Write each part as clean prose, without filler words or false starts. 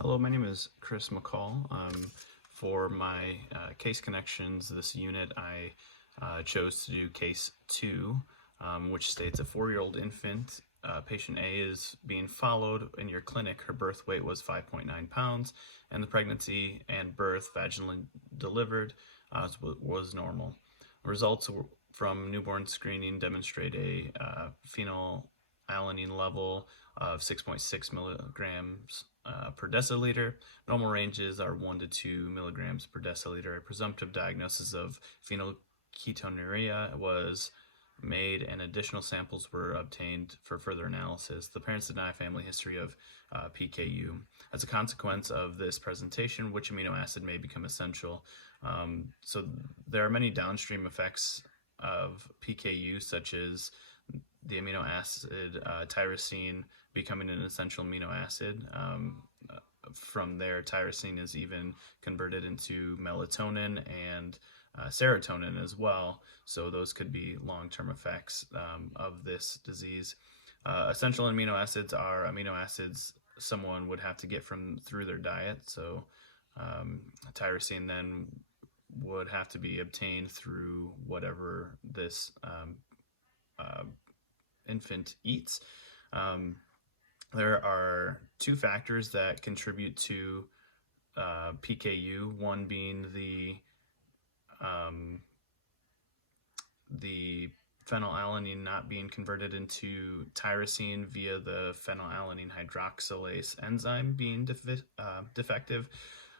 Hello, my name is Chris McCall. For my case connections, this unit, I chose to do case 2, which states a 4-year-old infant. Patient A is being followed in your clinic. Her birth weight was 5.9 pounds, and the pregnancy and birth vaginally delivered was normal. Results from newborn screening demonstrate a phenylalanine level of 6.6 milligrams per deciliter. Normal ranges are 1 to 2 milligrams per deciliter. A presumptive diagnosis of phenylketonuria was made and additional samples were obtained for further analysis. The parents deny family history of PKU. As a consequence of this presentation, which amino acid may become essential? So there are many downstream effects of PKU, such as the amino acid tyrosine becoming an essential amino acid. From there, tyrosine is even converted into melatonin and serotonin as well. So those could be long-term effects of this disease. Essential amino acids are amino acids someone would have to get through their diet. So tyrosine then would have to be obtained through whatever this infant eats. There are two factors that contribute to PKU, one being the phenylalanine not being converted into tyrosine via the phenylalanine hydroxylase enzyme being defective,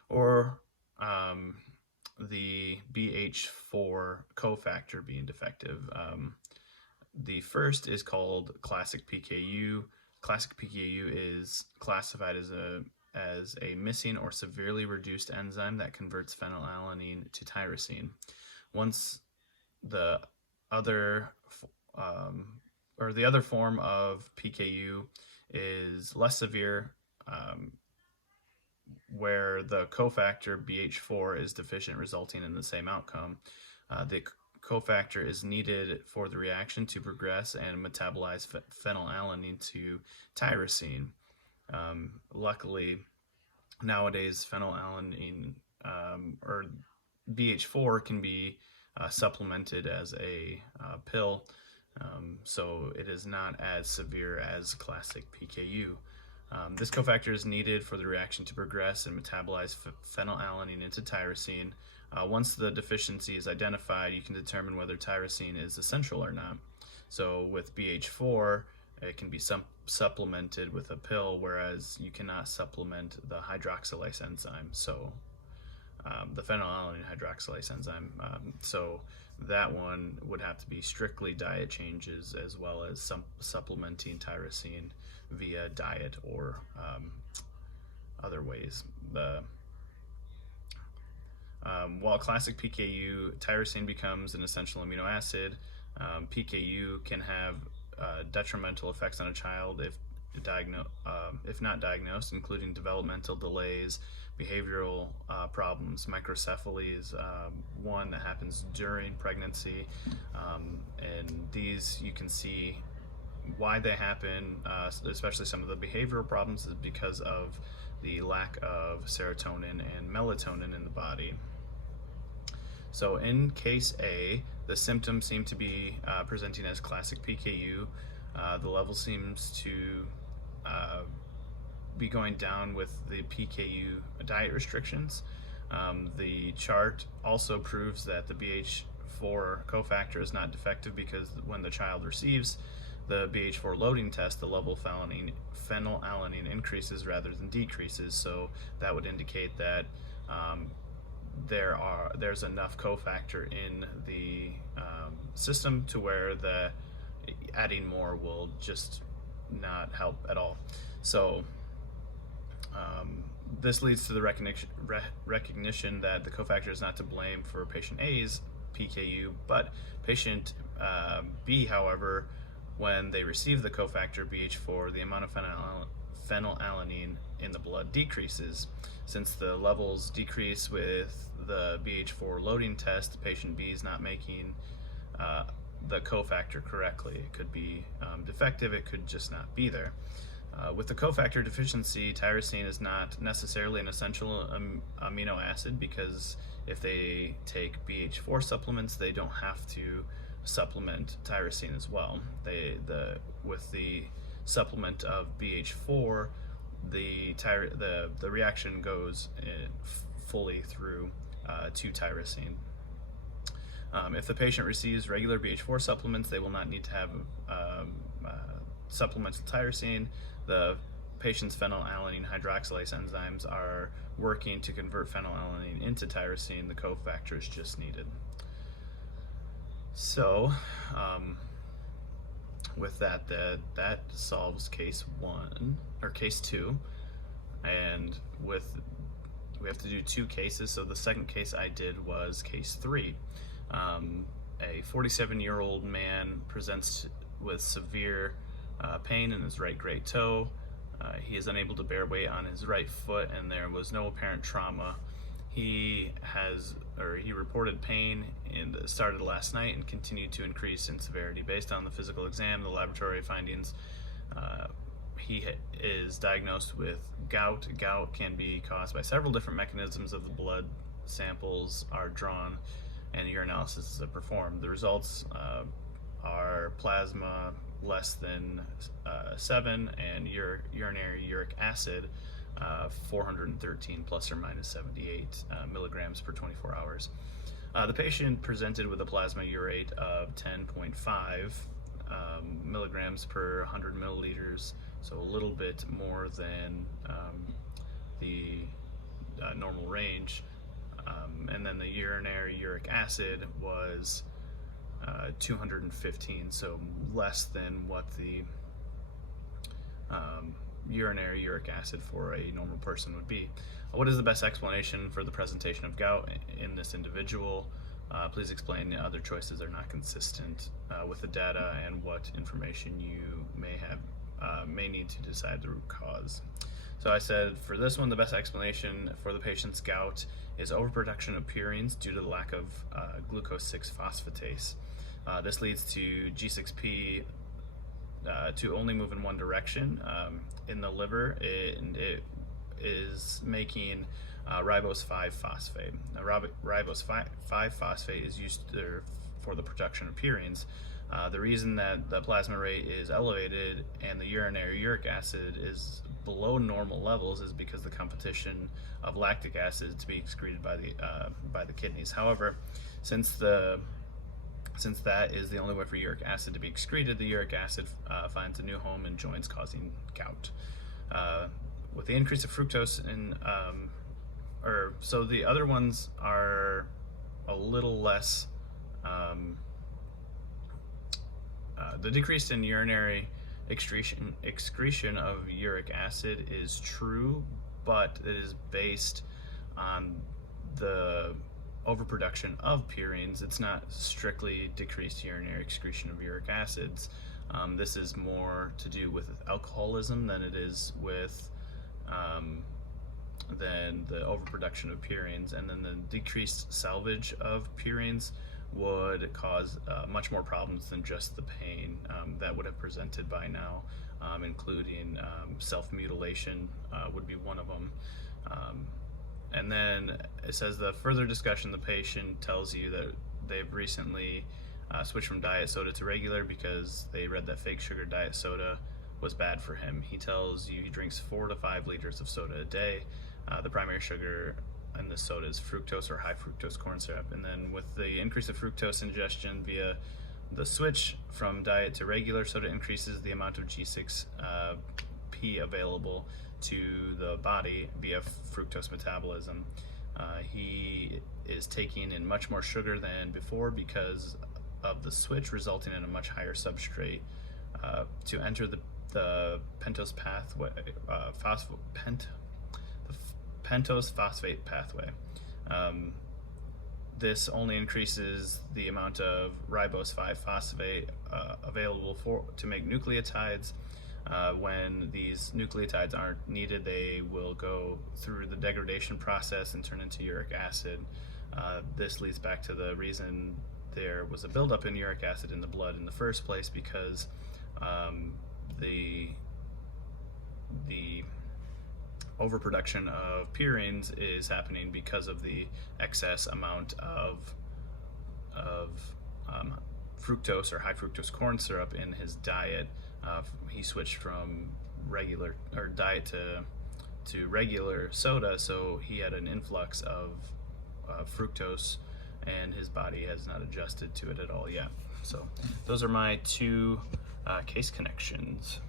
or the BH4 cofactor being defective. The first is called classic PKU. Classic PKU is classified as a missing or severely reduced enzyme that converts phenylalanine to tyrosine. Once the other form of PKU is less severe, where the cofactor BH4 is deficient, resulting in the same outcome. The cofactor is needed for the reaction to progress and metabolize phenylalanine to tyrosine. Luckily, nowadays phenylalanine or BH4 can be supplemented as a pill, so it is not as severe as classic PKU. This cofactor is needed for the reaction to progress and metabolize phenylalanine into tyrosine. Once the deficiency is identified, you can determine whether tyrosine is essential or not. So with BH4, it can be supplemented with a pill, whereas you cannot supplement the hydroxylase enzyme. So the phenylalanine hydroxylase enzyme. So that one would have to be strictly diet changes, as well as supplementing tyrosine via diet or other ways. While classic PKU, tyrosine becomes an essential amino acid. PKU can have detrimental effects on a child if not diagnosed, including developmental delays, behavioral problems. Microcephaly is one that happens during pregnancy, and these you can see why they happen, especially some of the behavioral problems, is because of the lack of serotonin and melatonin in the body. So in case A, the symptoms seem to be presenting as classic PKU. The level seems to be going down with the PKU diet restrictions. The chart also proves that the BH4 cofactor is not defective, because when the child receives the BH4 loading test, the level of phenylalanine increases rather than decreases. So that would indicate that there's enough cofactor in the system to where adding more will just not help at all. So this leads to the recognition that the cofactor is not to blame for patient A's PKU, but patient B, however, when they receive the cofactor BH4, the amount of phenylalanine in the blood decreases. Since the levels decrease with the BH4 loading test, patient B is not making the cofactor correctly. It could be defective, it could just not be there. With the cofactor deficiency, tyrosine is not necessarily an essential amino acid, because if they take BH4 supplements, they don't have to supplement tyrosine as well. With the supplement of BH4, the reaction goes fully through to tyrosine. If the patient receives regular BH4 supplements, they will not need to have supplemental tyrosine. The patient's phenylalanine hydroxylase enzymes are working to convert phenylalanine into tyrosine. The cofactor is just needed. So, with that solves case 1 or case 2, and we have to do 2 cases. So the second case I did was case 3. A 47-year-old man presents with severe pain in his right great toe. He is unable to bear weight on his right foot, and there was no apparent trauma. He reported pain and started last night and continued to increase in severity. Based on the physical exam, the laboratory findings, he is diagnosed with gout. Gout can be caused by several different mechanisms. Of the blood samples are drawn and urinalysis is performed. The results are plasma less than 7 and urinary uric acid 413 plus or minus 78 milligrams per 24 hours. The patient presented with a plasma urate of 10.5 milligrams per 100 milliliters, so a little bit more than the normal range. And then the urinary uric acid was 215, so less than what the urinary uric acid for a normal person would be. What is the best explanation for the presentation of gout in this individual? Please explain the other choices are not consistent with the data, and what information you may need to decide the root cause. So I said for this one, the best explanation for the patient's gout is overproduction of purines due to the lack of glucose 6-phosphatase. This leads to G6P to only move in one direction in the liver, and it is making ribose 5-phosphate. Now, ribose 5-phosphate is used for the production of purines. The reason that the plasma rate is elevated and the urinary uric acid is below normal levels is because the competition of lactic acid to be excreted by the kidneys. However, since that is the only way for uric acid to be excreted, the uric acid finds a new home in joints, causing gout. With the increase of fructose so the other ones are a little less. The decrease in urinary excretion of uric acid is true, but it is based on the overproduction of purines. It's not strictly decreased urinary excretion of uric acids. This is more to do with alcoholism than it is with than the overproduction of purines. And then the decreased salvage of purines would cause much more problems than just the pain that would have presented by now, including self-mutilation would be one of them. And then it says the further discussion, the patient tells you that they've recently switched from diet soda to regular because they read that fake sugar diet soda was bad for him. He tells you he drinks 4 to 5 liters of soda a day. The primary sugar in the soda is fructose or high fructose corn syrup. And then with the increase of fructose ingestion via the switch from diet to regular soda increases the amount of G6P available to the body via fructose metabolism. He is taking in much more sugar than before because of the switch, resulting in a much higher substrate to enter the pentose pathway, pentose phosphate pathway. This only increases the amount of ribose 5-phosphate available to make nucleotides. When these nucleotides aren't needed, they will go through the degradation process and turn into uric acid. This leads back to the reason there was a buildup in uric acid in the blood in the first place, because overproduction of purines is happening because of the excess amount of fructose or high fructose corn syrup in his diet. He switched from regular or diet to regular soda, so he had an influx of fructose, and his body has not adjusted to it at all yet. So those are my two case connections.